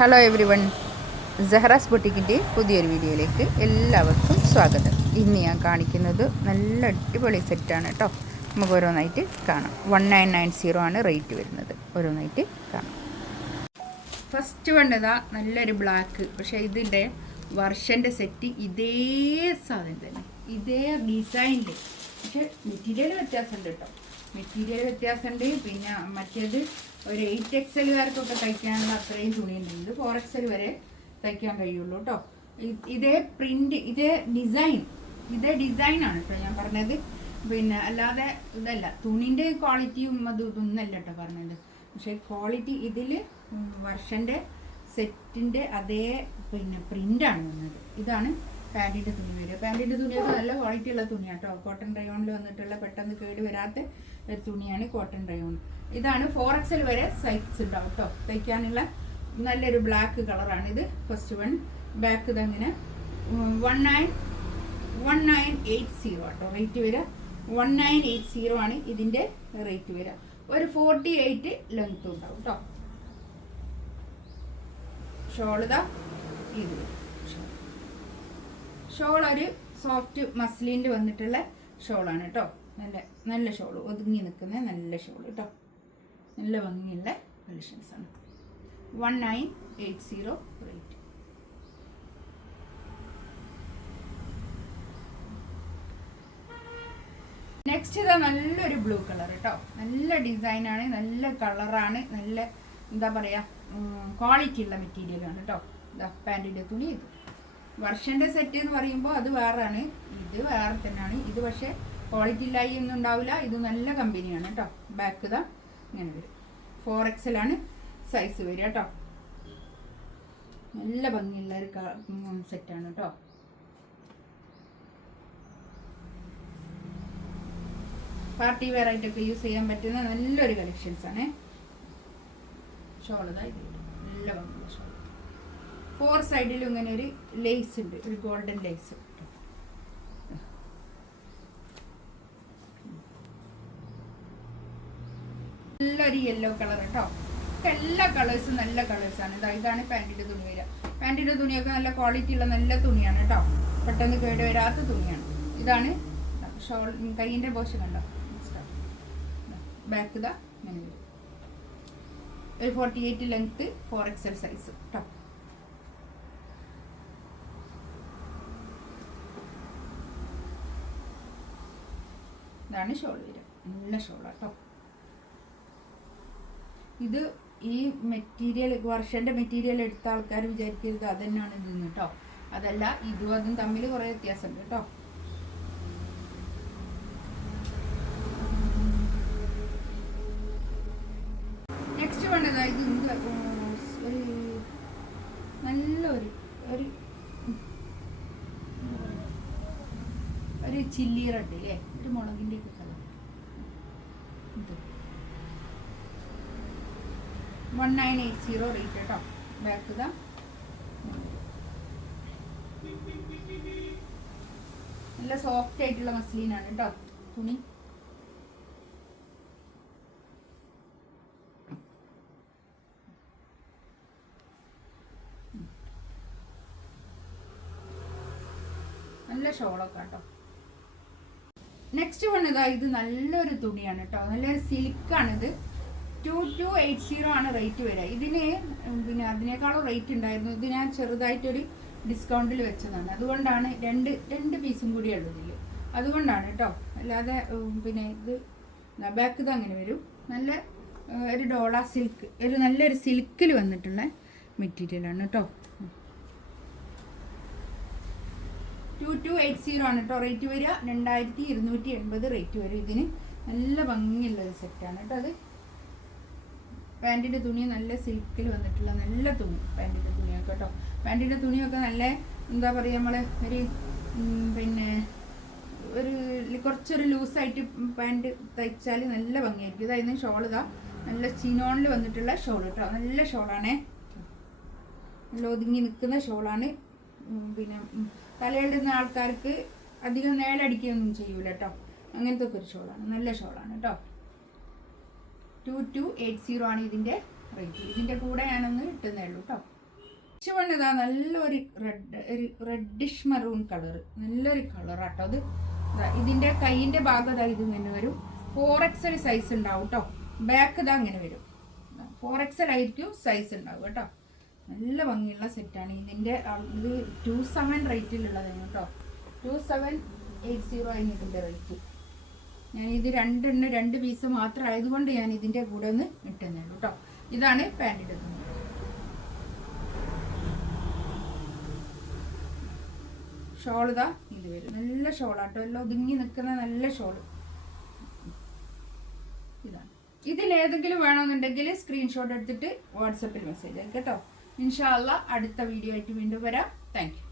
Hello every one, Zehra's ബൊട്ടിക്കിൻ്റെ പുതിയൊരു വീഡിയോയിലേക്ക് എല്ലാവർക്കും സ്വാഗതം. ഇന്ന് ഞാൻ കാണിക്കുന്നത് നല്ല അടിപൊളി സെറ്റാണ് കേട്ടോ. നമുക്ക് ഓരോന്നായിട്ട് കാണാം. 1990 ആണ് റേറ്റ് വരുന്നത്. ഓരോന്നായിട്ട് കാണാം. ഫസ്റ്റ് വേണ്ടതാ നല്ലൊരു ബ്ലാക്ക്. പക്ഷേ ഇതിൻ്റെ വർഷൻ്റെ സെറ്റ് ഇതേ സാധനം തന്നെ, ഇതേ ഡിസൈനിൽ. പക്ഷേ മെറ്റീരിയൽ വ്യത്യാസമുണ്ട് കേട്ടോ. മെറ്റീരിയൽ വ്യത്യാസമുണ്ട്. പിന്നെ മറ്റേത് ഒരു 8XLകാർക്കൊക്കെ തയ്ക്കാനുള്ള അത്രയും തുണിയുണ്ട്. ഇത് 4XL വരെ തയ്ക്കാൻ കഴിയുള്ളൂ കേട്ടോ. ഇതേ പ്രിൻ്റ്, ഇതേ ഡിസൈനാണ് കേട്ടോ ഞാൻ പറഞ്ഞത്. പിന്നെ അല്ലാതെ ഇതല്ല, തുണിൻ്റെ ക്വാളിറ്റിയും ഇതൊന്നല്ല കേട്ടോ പറഞ്ഞത്. പക്ഷേ ക്വാളിറ്റി ഇതിൽ വർഷൻ്റെ സെറ്റിൻ്റെ അതേ പിന്നെ പ്രിൻ്റാണ് വന്നത്. ഇതാണ് പാൻറ്റിൻ്റെ തുണി വരിക. പാൻറ്റിൻ്റെ തുണിയൊക്കെ നല്ല ക്വാളിറ്റി ഉള്ള തുണിയാണ് കേട്ടോ. കോട്ടൺ റയോണിൽ വന്നിട്ടുള്ള പെട്ടെന്ന് കേട് വരാത്ത ഒരു തുണിയാണ് കോട്ടൺ റയോൺ. ഇതാണ് 4XL വരെ സൈസ് ഉണ്ടാവും കേട്ടോ തയ്ക്കാനുള്ള. നല്ലൊരു ബ്ലാക്ക് കളറാണിത്. First one. ബാക്ക് ഇതങ്ങനെ 1980 കേട്ടോ റേറ്റ് വരിക. 1980 ആണ് ഇതിൻ്റെ റേറ്റ് വരിക. ഒരു 48 ലെങ്ത് ഉണ്ടാവും കേട്ടോ. ഷോൾ ഇതാ ഇത്. ഷോൾ ഒരു സോഫ്റ്റ് മസ്ലിൻ്റെ വന്നിട്ടുള്ള ഷോളാണ് കേട്ടോ. നല്ല ഷോൾ, ഒതുങ്ങി നിൽക്കുന്ന നല്ല ഷോൾ കേട്ടോ. നല്ല ഭംഗിയുള്ള കളക്ഷൻസാണ്. 1980 റേറ്റ്. നെക്സ്റ്റ് ഇതാ നല്ലൊരു ബ്ലൂ കളർ കേട്ടോ. നല്ല ഡിസൈനാണ്, നല്ല കളറാണ്, നല്ല എന്താ പറയുക ക്വാളിറ്റി ഉള്ള മെറ്റീരിയലാണ് കേട്ടോ. ഇതാ പാൻറ്റിൻ്റെ തുണി. ഇത് വർഷൻ്റെ സെറ്റ് എന്ന് പറയുമ്പോൾ അത് വേറെയാണ്, ഇത് വേറെ തന്നെയാണ്. ഇത് പക്ഷേ ക്വാളിറ്റി ഇല്ലായി ഒന്നും ഉണ്ടാവില്ല. ഇത് നല്ല കമ്പനിയാണ് കേട്ടോ. ബാക്ക് ഇതാ ഇങ്ങനെ വരും. 4XL ആണ് സൈസ് വരിക കേട്ടോ. നല്ല ഭംഗിയുള്ള ഒരു സെറ്റാണ് കേട്ടോ. പാർട്ടി വെയർ ആയിട്ടൊക്കെ യൂസ് ചെയ്യാൻ പറ്റുന്ന നല്ലൊരു കളക്ഷൻസാണ്. ഷോൾ ഇതാ ഇത് നല്ല ഭംഗിയുള്ള ഷോൾ. 4 സൈഡിലും ഇങ്ങനെ ഒരു ലേസ് ഉണ്ട്, ഒരു ഗോൾഡൻ ലേസ്. നല്ലൊരു യെല്ലോ കളർ കേട്ടോ. എല്ലാ കളേഴ്സും നല്ല കളേഴ്സാണ്. ഇതാണ് പാൻറ്റിൻ്റെ തുണി വരിക. പാൻറ്റിൻ്റെ തുണിയൊക്കെ നല്ല ക്വാളിറ്റി ഉള്ള നല്ല തുണിയാണ് കേട്ടോ. പെട്ടെന്ന് കേട് വരാത്ത തുണിയാണ്. ഇതാണ് ഷോൾ. കൈയിൻ്റെ പോഷൻ കണ്ടോ. ബാക്ക് ഇതാ ഇങ്ങനെ വരും. ഒരു 48 ലെങ്ത്ത് 4XL സൈസ് കേട്ടോ. ഇതാണ് ഷോൾ വരിക. നല്ല ഷോളാണ് കേട്ടോ. ഇത് ഈ മെറ്റീരിയൽ വർഷൻ്റെ മെറ്റീരിയൽ എടുത്ത ആൾക്കാർ വിചാരിക്കരുത് അതന്നെയാണ് ഇതെന്ന് കേട്ടോ. അതല്ല, ഇതും അതും തമ്മിൽ കുറേ വ്യത്യാസമുണ്ട് കേട്ടോ. നെക്സ്റ്റ് വേണ്ടത് ഇത് ഒരു നല്ലൊരു ഒരു ചില്ലി റെഡ് അല്ലേ, ഒരു മുളകിൻ്റെ ഒക്കെ കളർ. ഇത് 1980 റേറ്റ് കേട്ടോ. ബാക്ക് ഇതാ നല്ല സോഫ്റ്റ് ആയിട്ടുള്ള മസ്ലിനാണ് കേട്ടോ തുണി. നല്ല ഷോളൊക്കെ കേട്ടോ. നെക്സ്റ്റ് വന്നതാ ഇത് നല്ലൊരു തുണിയാണ് കേട്ടോ. നല്ലൊരു സിൽക്കാണിത്. 2280 ആണ് റേറ്റ് വരിക. ഇതിന് പിന്നെ അതിനേക്കാളും റേറ്റ് ഉണ്ടായിരുന്നു. ഇത് ഞാൻ ചെറുതായിട്ടൊരു ഡിസ്കൗണ്ടിൽ വെച്ചതാണ്. അതുകൊണ്ടാണ് രണ്ട് പീസും കൂടി ഉള്ളതിൽ, അതുകൊണ്ടാണ് കേട്ടോ. അല്ലാതെ പിന്നെ ഇത് ബാക്ക് ഇത് അങ്ങനെ വരും. നല്ല ഒരു ഡോള സിൽക്ക്, ഒരു നല്ലൊരു സിൽക്കിൽ വന്നിട്ടുള്ള മെറ്റീരിയലാണ് കേട്ടോ. 2280 ആണ് കേട്ടോ റേറ്റ് വരിക. 2280 റേറ്റ് വരും ഇതിന്. നല്ല ഭംഗിയുള്ളൊരു സെറ്റാണ് കേട്ടോ. അത് പാൻറ്റിൻ്റെ തുണി നല്ല സിൽക്കിൽ വന്നിട്ടുള്ള നല്ല തുണി പാൻറ്റിൻ്റെ തുണിയൊക്കെ കേട്ടോ. പാൻറ്റിൻ്റെ തുണിയൊക്കെ നല്ല എന്താ പറയുക, നമ്മൾ ഒരു പിന്നെ ഒരു കുറച്ചൊരു ലൂസായിട്ട് പാൻറ്റ് തയ്ച്ചാൽ നല്ല ഭംഗിയായിരിക്കും. ഇതായിരുന്നു ഷോൾ. ഇതാ നല്ല ചിനോണിൽ വന്നിട്ടുള്ള ഷോൾ കേട്ടോ. നല്ല ഷോളാണേ, നല്ല ഒതുങ്ങി നിൽക്കുന്ന ഷോളാണ്. പിന്നെ തലയിടുന്ന ആൾക്കാർക്ക് അധികം നേലടിക്കുകയൊന്നും ചെയ്യൂല കേട്ടോ. അങ്ങനത്തെ ഒക്കെ ഒരു ഷോളാണ്. നല്ല ഷോളാണ് കേട്ടോ. 2280 ആണ് ഇതിൻ്റെ റേറ്റ്. ഇതിൻ്റെ കൂടെ ഞാനൊന്ന് ഇട്ടുന്നേ ഉള്ളൂ കേട്ടോ. നെക്സ്റ്റ് ഇതാ നല്ലൊരു റെഡിഷ് മറൂൺ കളർ, നല്ലൊരു കളറാട്ടോ അത്. ഇതിന്റെ കൈയിന്റെ ഭാഗം ഇതാ ഇത് ഇങ്ങനെ വരും. 4XL സൈസ് ഉണ്ടാവും കേട്ടോ. ബാക്ക് ഇതാ അങ്ങനെ വരും. 4XL ആയിരിക്കും സൈസ് ഉണ്ടാവും കേട്ടോ. നല്ല ഭംഗിയുള്ള സെറ്റാണ്. ഇതിന്റെ ഇത് 27 റേറ്റിലുള്ളതാണ് കേട്ടോ. 2780 ആയിരുന്നു ഇതിന്റെ റേറ്റ്. ഞാൻ ഇത് 2 പീസ് മാത്രം ആയതുകൊണ്ട് ഞാൻ ഇതിന്റെ കൂടെ ഒന്ന് ഇട്ടുന്നേ ഉള്ളൂ കേട്ടോ. ഇതാണ് പാൻറ് ഇടുന്നത്. ഷോൾ ഇതാ ഇത് വരും. നല്ല ഷോളാട്ടോ, എല്ലാം ഒതുങ്ങി നിൽക്കുന്ന നല്ല ഷോള് ഇതാണ്. ഇതിലേതെങ്കിലും വേണമെന്നുണ്ടെങ്കിൽ സ്ക്രീൻഷോട്ട് എടുത്തിട്ട് വാട്സപ്പിൽ മെസ്സേജ് അയക്കാം കേട്ടോ. ഇൻഷാ അല്ലാഹ് അടുത്ത വീഡിയോ ആയിട്ട് വീണ്ടും വരാം. Thank you.